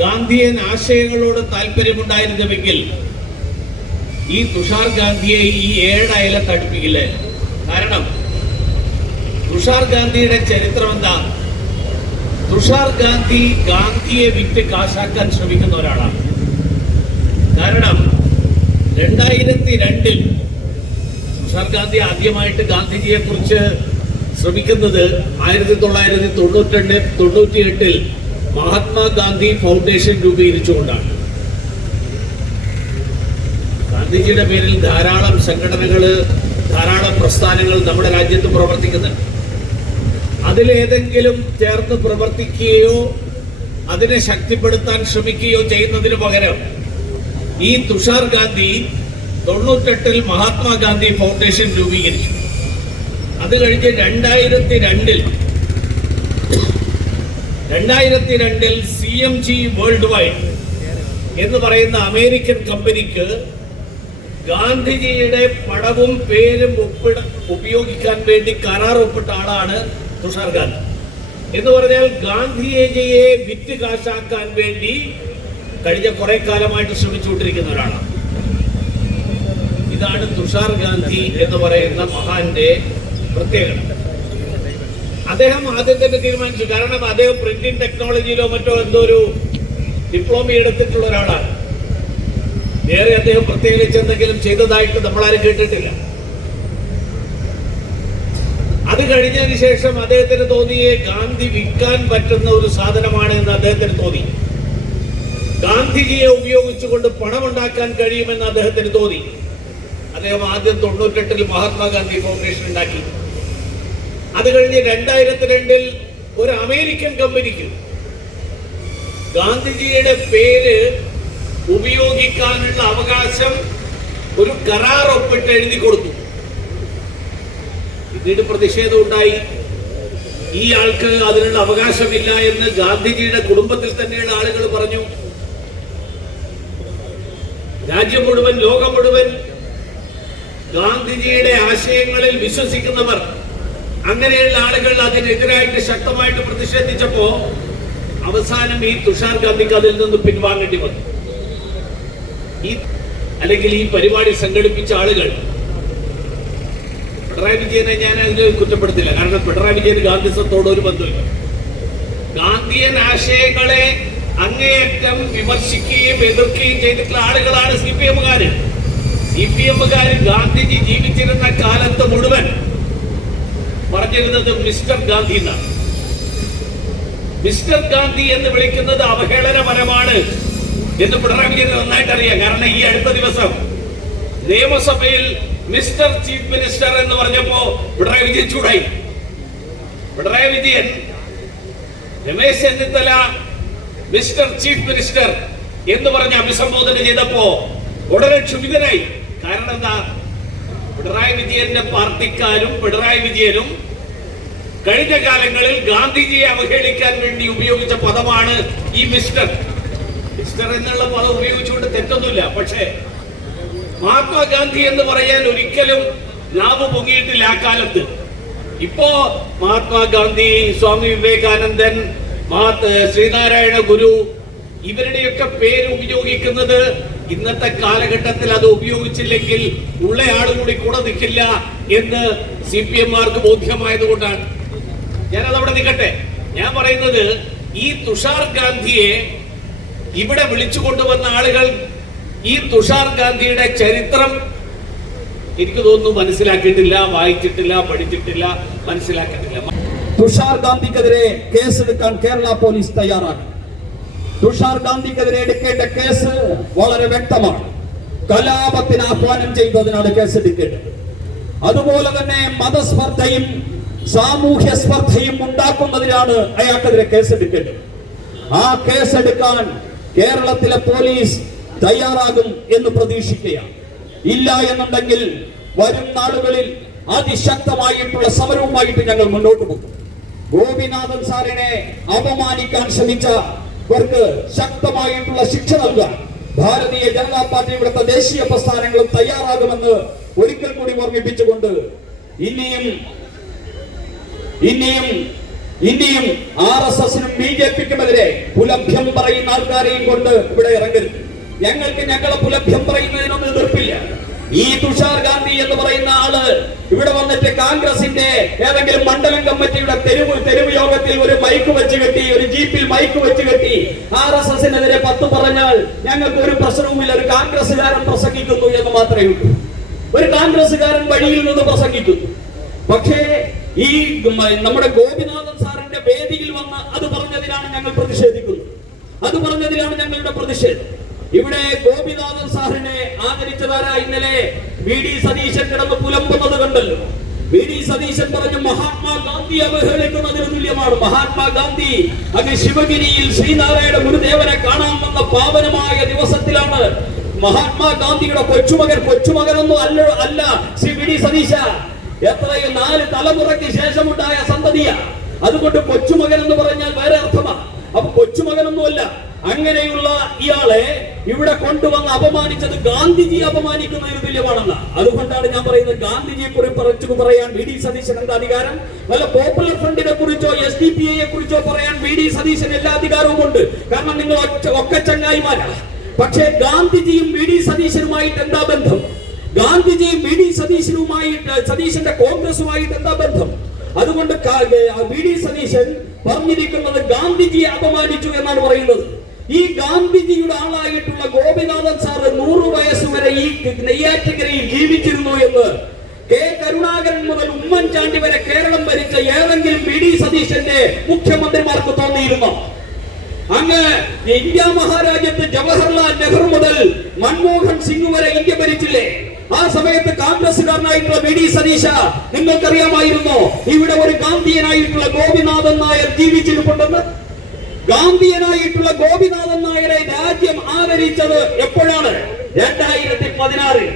ഗാന്ധിയൻ ആശയങ്ങളോട് താല്പര്യമുണ്ടായിരുന്നുവെങ്കിൽ ഈ തുഷാർ ഗാന്ധിയെ ഈ ഏഴ് അയല തടുപ്പിക്കില്ല? കാരണം തുഷാർ ഗാന്ധിയുടെ ചരിത്രം എന്താ? തുഷാർ ഗാന്ധി ഗാന്ധിയെ വിറ്റ് കാശാക്കാൻ ശ്രമിക്കുന്ന ഒരാളാണ്. കാരണം രണ്ടായിരത്തി രണ്ടിൽ തുഷാർ ഗാന്ധി ആദ്യമായിട്ട് ഗാന്ധിജിയെ കുറിച്ച് ശ്രമിക്കുന്നത് ആയിരത്തി തൊള്ളായിരത്തി തൊണ്ണൂറ്റി തൊണ്ണൂറ്റി എട്ടിൽ മഹാത്മാഗാന്ധി ഫൗണ്ടേഷൻ രൂപീകരിച്ചുകൊണ്ടാണ്. ഗാന്ധിജിയുടെ പേരിൽ ധാരാളം സംഘടനകൾ ധാരാളം പ്രസ്ഥാനങ്ങൾ നമ്മുടെ രാജ്യത്ത് പ്രവർത്തിക്കുന്നുണ്ട്. അതിലേതെങ്കിലും ചേർന്ന് പ്രവർത്തിക്കുകയോ അതിനെ ശക്തിപ്പെടുത്താൻ ശ്രമിക്കുകയോ ചെയ്യുന്നതിന് പകരം ഈ തുഷാർ ഗാന്ധി തൊണ്ണൂറ്റെട്ടിൽ മഹാത്മാഗാന്ധി ഫൗണ്ടേഷൻ രൂപീകരിച്ചു. അത് കഴിഞ്ഞ് രണ്ടായിരത്തി രണ്ടിൽ രണ്ടായിരത്തി രണ്ടിൽ C M G world wide എന്ന് പറയുന്ന അമേരിക്കൻ കമ്പനിക്ക് ഗാന്ധിജിയുടെ പടവും പേരും ഒപ്പിട ഉപയോഗിക്കാൻ വേണ്ടി കരാർ ഒപ്പിട്ട ആളാണ് തുഷാർ ഗാന്ധി എന്ന് പറഞ്ഞാൽ ഗാന്ധിജിയെ വിറ്റ് കാശാക്കാൻ വേണ്ടി കഴിഞ്ഞ കുറെ കാലമായിട്ട് ശ്രമിച്ചുകൊണ്ടിരിക്കുന്ന ഒരാളാണ്. ഇതാണ് തുഷാർ ഗാന്ധി എന്ന് പറയുന്ന മഹാന്റെ പ്രത്യേകത. അദ്ദേഹം ആദ്യം തന്നെ തീരുമാനിച്ചു. കാരണം അദ്ദേഹം പ്രിന്റിംഗ് ടെക്നോളജിയിലോ മറ്റോ എന്തോ ഒരു ഡിപ്ലോമ എടുത്തിട്ടുള്ള ഒരാളാണ്. നേരെ അദ്ദേഹം പ്രത്യേകിച്ച് എന്തെങ്കിലും ചെയ്തതായിട്ട് നമ്മളാരും കേട്ടിട്ടില്ല. അത് കഴിഞ്ഞതിന് ശേഷം അദ്ദേഹത്തിന് തോന്നിയേ ഗാന്ധി വിൽക്കാൻ പറ്റുന്ന ഒരു സാധനമാണ് എന്ന് അദ്ദേഹത്തിന് തോന്നി. ഗാന്ധിജിയെ ഉപയോഗിച്ചുകൊണ്ട് പണം ഉണ്ടാക്കാൻ കഴിയുമെന്ന് അദ്ദേഹത്തിന് തോന്നി. അദ്ദേഹം ആദ്യം തൊണ്ണൂറ്റെട്ടിൽ മഹാത്മാഗാന്ധി ഫൗണ്ടേഷൻ ഉണ്ടാക്കി. അത് കഴിഞ്ഞ് രണ്ടായിരത്തി രണ്ടിൽ ഒരു അമേരിക്കൻ കമ്പനിക്ക് ഗാന്ധിജിയുടെ പേര് ഉപയോഗിക്കാനുള്ള അവകാശം ഒരു കരാർ ഒപ്പിട്ട് എഴുതി കൊടുത്തു. പിന്നീട് പ്രതിഷേധം ഉണ്ടായി. ഈ ആൾക്ക് അതിനുള്ള അവകാശമില്ല എന്ന് ഗാന്ധിജിയുടെ കുടുംബത്തിൽ തന്നെയുള്ള ആളുകൾ പറഞ്ഞു. രാജ്യം മുഴുവൻ ലോകം മുഴുവൻ ഗാന്ധിജിയുടെ ആശയങ്ങളിൽ വിശ്വസിക്കുന്നവർ അങ്ങനെയുള്ള ആളുകൾ അതിനെതിരായിട്ട് ശക്തമായിട്ട് പ്രതിഷേധിച്ചപ്പോ അവസാനം ഈ തുഷാർ ഗാന്ധിക്ക് അതിൽ നിന്ന് പിൻവാങ്ങേണ്ടി വന്നു. ഈ അല്ലെങ്കിൽ ഈ പരിപാടി സംഘടിപ്പിച്ച ആളുകൾ പിണറായി വിജയനെ ഞാൻ അതിന് കുറ്റപ്പെടുത്തില്ല. കാരണം പിണറായി വിജയൻ ഗാന്ധിസത്തോട് ഒരു ബന്ധമില്ല ഗാന്ധിയൻ ആശയങ്ങളെ അങ്ങേയറ്റം വിമർശിക്കുകയും എതിർക്കുകയും ചെയ്തിട്ടുള്ള ആളുകളാണ് സി പി എമ്മുകാര്. സി പി എമ്മുകാർ ഗാന്ധിജി ജീവിച്ചിരുന്ന കാലത്ത് പറഞ്ഞിരുന്നത് മിസ്റ്റർ ഗാന്ധി എന്നാണ്. മിസ്റ്റർ ഗാന്ധി എന്ന് വിളിക്കുന്നത് അവഹേളനപരമാണ് എന്ന് പിണറായി വിജയൻ നന്നായിട്ട് അറിയാം കാരണം ഈ അടുത്ത ദിവസം നിയമസഭയിൽ മിസ്റ്റർ ചീഫ് മിനിസ്റ്റർ എന്ന് പറഞ്ഞപ്പോ പിണറായി വിജയൻ ചൂടായി. Pinarayi Vijayan Ramesh Chennithala mister chief minister എന്ന് പറഞ്ഞ് അഭിസംബോധന ചെയ്തപ്പോ ഉടനെ ക്ഷുഭിതനായി. കാരണം എന്താ? പിണറായി വിജയന്റെ പാർട്ടിക്കാരും പിണറായി വിജയനും കഴിഞ്ഞ കാലങ്ങളിൽ ഗാന്ധിജിയെ അവഹേളിക്കാൻ വേണ്ടി ഉപയോഗിച്ച പദമാണ് ഈ മിസ്റ്റർ. മിസ്റ്റർ എന്നുള്ള പദം ഉപയോഗിച്ചുകൊണ്ട് തെറ്റൊന്നുമില്ല. പക്ഷേ മഹാത്മാഗാന്ധി എന്ന് പറയാൻ ഒരിക്കലും നാവ് പൊങ്ങിയിട്ടില്ല ആ കാലത്ത്. ഇപ്പോ മഹാത്മാഗാന്ധി സ്വാമി വിവേകാനന്ദൻ ശ്രീനാരായണ ഗുരു ഇവരുടെയൊക്കെ പേര് ഉപയോഗിക്കുന്നത് ഇന്നത്തെ കാലഘട്ടത്തിൽ അത് ഉപയോഗിച്ചില്ലെങ്കിൽ ഉള്ള ആളുകൂടി കൂടെ നിൽക്കില്ല എന്ന് സി പി എംമാർക്ക് ബോധ്യമായത് കൊണ്ടാണ് ഞാനത് അവിടെ നിൽക്കട്ടെ. ഞാൻ പറയുന്നത് ഈ തുഷാർ ഗാന്ധിയെ ഇവിടെ വിളിച്ചു കൊണ്ടുവന്ന ആളുകൾ ഈ തുഷാർ ഗാന്ധിയുടെ ചരിത്രം എനിക്ക് തോന്നുന്നു മനസ്സിലാക്കിയിട്ടില്ല വായിച്ചിട്ടില്ല പഠിച്ചിട്ടില്ല മനസ്സിലാക്കിയിട്ടില്ല. തുഷാർ ഗാന്ധിക്കെതിരെ കേസെടുക്കാൻ കേരള പോലീസ് തയ്യാറാണ്. തുഷാർ ഗാന്ധിക്കെതിരെ എടുക്കേണ്ട കേസ് വളരെ വ്യക്തമാണ്. കലാപത്തിന് ആഹ്വാനം ചെയ്തതിനാണ് കേസ് എടുക്കേണ്ടത്. അതുപോലെ തന്നെ മതസ്പർദ്ധയും സാമൂഹ്യ സ്പർദ്ധയും ഉണ്ടാക്കുന്നതിനാണ് അയാൾക്കെതിരെ കേസെടുക്കേണ്ടത്. ആ കേസെടുക്കാൻ കേരളത്തിലെ പോലീസ് തയ്യാറാകും എന്ന് പ്രതീക്ഷിക്കുകയാണ്. ഇല്ല എന്നുണ്ടെങ്കിൽ വരും നാളുകളിൽ അതിശക്തമായിട്ടുള്ള സമരവുമായിട്ട് ഞങ്ങൾ മുന്നോട്ട് പോകും. ഗോപിനാഥൻ സാറിനെ അപമാനിക്കാൻ ശ്രമിച്ചവർക്ക് ശക്തമായിട്ടുള്ള ശിക്ഷ നൽകാൻ ഭാരതീയ ജനതാ പാർട്ടി ഇവിടുത്തെ ദേശീയ പ്രസ്ഥാനങ്ങളും തയ്യാറാകുമെന്ന് ഒരിക്കൽ കൂടി ഓർമ്മിപ്പിച്ചുകൊണ്ട് ഇനിയും ഇനിയും ഇനിയും ആർ എസ് എസിനും ബി ജെ പിക്കുമെതിരെ പുലഭ്യം പറയുന്ന ആൾക്കാരെയും കൊണ്ട് ഇവിടെ ഇറങ്ങരുത്. ഞങ്ങൾക്ക് ഞങ്ങളെ പുലഭ്യം പറയുന്നതിനൊന്നും എതിർപ്പില്ല. ഈ തുഷാർ ഗാന്ധി എന്ന് പറയുന്ന ആൾ ഇവിടെ വന്നിട്ട് കോൺഗ്രസിന്റെ ഏതെങ്കിലും മണ്ഡലം കമ്മിറ്റിയുടെ തെരുവ് തെരുവ് യോഗത്തിൽ ഒരു മൈക്ക് വെച്ച് കെട്ടി ഒരു ജീപ്പിൽ മൈക്ക് വെച്ച് കെട്ടി ആർ എസ് എസിനെതിരെ പത്ത് പറഞ്ഞാൽ ഞങ്ങൾക്ക് ഒരു പ്രശ്നവുമില്ല. ഒരു കോൺഗ്രസ്സുകാരൻ പ്രസംഗിക്കുന്നു എന്ന് മാത്രമേ ഉള്ളൂ. ഒരു കോൺഗ്രസ്സുകാരൻ വഴിയിൽ നിന്ന് പ്രസംഗിക്കുന്നു. പക്ഷേ ഈ നമ്മുടെ ഗോപിനാഥൻ സാറിന്റെ വേദിയിൽ വന്ന് അത് പറഞ്ഞതിലാണ് ഞങ്ങൾ പ്രതിഷേധിക്കുന്നത്. അത് പറഞ്ഞതിലാണ് ഞങ്ങളുടെ പ്രതിഷേധം. ഇവിടെ ഗോപിനാഥൻ സാറിനെ ആദരിച്ചതാരാ ഇന്നലെ? വി ഡി സതീശൻ കിടന്ന് പുലമ്പുന്നത് കണ്ടല്ലോ. വി ഡി സതീശൻ പറഞ്ഞു മഹാത്മാഗാന്ധി അവഹേളിക്കുന്നതിന് തുല്യമാണ്. മഹാത്മാഗാന്ധി അങ്ങ് ശിവഗിരിയിൽ ശ്രീനാരായണ ഗുരുദേവനെ കാണാൻ വന്ന പാവനമായ ദിവസത്തിലാണ് മഹാത്മാഗാന്ധിയുടെ കൊച്ചുമകൻ കൊച്ചുമകനൊന്നും അല്ല അല്ല ശ്രീ വി ഡി സതീശ എത്രയും നാല് തലമുറയ്ക്ക് ശേഷമുണ്ടായ സന്തതിയാ. അതുകൊണ്ട് കൊച്ചുമകൻ എന്ന് പറഞ്ഞാൽ വേറെ അർത്ഥമാണ് അപ്പൊ കൊച്ചുമകനൊന്നുമല്ല അങ്ങനെയുള്ള ഇയാളെ ഇവിടെ കൊണ്ടുവന്ന് അപമാനിച്ചത് ഗാന്ധിജി അപമാനിക്കുന്നതിന് തുല്യമാണെന്ന്. അതുകൊണ്ടാണ് ഞാൻ പറയുന്നത് ഗാന്ധിജിയെ കുറിച്ച് പറയാൻ വി ഡി സതീശൻ എന്താ അധികാരം? വല്ല പോപ്പുലർ ഫ്രണ്ടിനെ കുറിച്ചോ എസ് ഡി പി ഐയെ കുറിച്ചോ പറയാൻ വി ഡി സതീശൻ എല്ലാ അധികാരവും ഉണ്ട്. കാരണം നിങ്ങൾ ഒക്കെ ചങ്ങായിമാരാ പക്ഷേ ഗാന്ധിജിയും വി ഡി സതീശനുമായിട്ട് എന്താ ബന്ധം? ഗാന്ധിജിയും വി ഡി സതീശനുമായിട്ട് സതീശന്റെ കോൺഗ്രസുമായിട്ട് എന്താ ബന്ധം? അതുകൊണ്ട് വി ഡി സതീശൻ പറഞ്ഞിരിക്കുന്നത് ഗാന്ധിജിയെ അപമാനിച്ചു എന്നാണ് പറയുന്നത്. ഈ ഗാന്ധിജിയുടെ ആളായിട്ടുള്ള ഗോപിനാഥൻ സാർ നൂറു വയസ്സ് വരെ ഈ നെയ്യാറ്റിക്കരയിൽ ജീവിച്ചിരുന്നു എന്ന് കെ. കരുണാകരൻ മുതൽ ഉമ്മൻചാണ്ടി വരെ കേരളം ഭരിച്ച ഏതെങ്കിലും വി ഡി സതീശന്റെ മുഖ്യമന്ത്രിമാർക്ക് തോന്നിയിരുന്നോ? അങ്ങ് ഇന്ത്യ മഹാരാജ്യത്ത് ജവഹർലാൽ നെഹ്റു മുതൽ മൻമോഹൻ സിംഗ് വരെ ഇന്ത്യ ഭരിച്ചില്ലേ? ആ സമയത്ത് കോൺഗ്രസ്സുകാരനായിട്ടുള്ള ബി ഡി സതീശ നിങ്ങൾക്കറിയാമായിരുന്നു? ഇവിടെ ഒരു ഗാന്ധിയനായിട്ടുള്ള ഗോപിനാഥൻ നായർ ജീവിച്ചിരിപ്പുണ്ടെന്ന്? ഗാന്ധിയനായിട്ടുള്ള ഗോപിനാഥൻ നായരെ രാജ്യം ആദരിച്ചത് എപ്പോഴാണ്? രണ്ടായിരത്തി പതിനാറിൽ